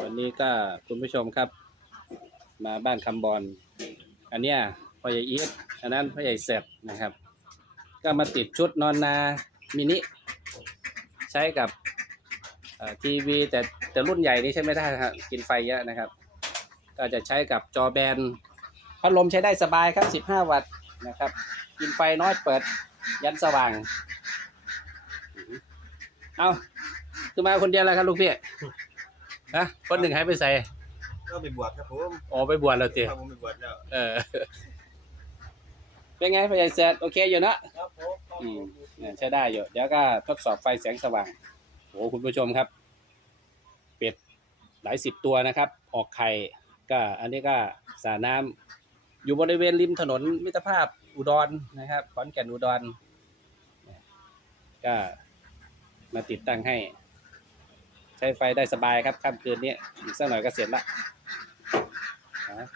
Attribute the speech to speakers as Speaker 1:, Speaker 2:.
Speaker 1: วันนี้ก็คุณผู้ชมครับ มาบ้านคำบอลอันเนี้ยพ่อใหญ่อีทอันนั้นพ่อใหญ่เสร็จนะครับ ก็มาติดชุดนอนนามินิใช้กับทีวีแต่แต่รุ่นใหญ่นี่ใช้ไม่ได้ครับกินไฟเยอะนะครับ ก็จะใช้กับจอแบนพัดลมใช้ได้สบายครับ 15 วัตต์นะครับ กินไฟน้อยเปิดยันสว่าง เอาคือมาคนเดียวแล้วครับลูกพี่ ฮะคนหนึ่งหายไปใส่
Speaker 2: ก็ไปบวชครับผม
Speaker 1: ออกไปบวชแล้วเตี๋ย
Speaker 2: ครับผมไปบวชแล้ว
Speaker 1: เออเป็นไงพยายเสร็จโอเคอยู่เนอะ
Speaker 2: ครับผม
Speaker 1: อืมเนี่ยใช้ได้อยู่เดี๋ยวก็ทดสอบไฟแสงสว่างโอ้คุณผู้ชมครับ เป็ดหลายสิบตัวนะครับ ออกไข่ก็อันนี้ก็สระน้ำอยู่บริเวณริมถนนมิตรภาพอุดรนะครับขอนแก่นอุดรเนี่ยก็มาติดตั้งให้ใช้ไฟได้สบายครับค่ำคืนนี้อีกสักหน่อยก็เสร็จละนะ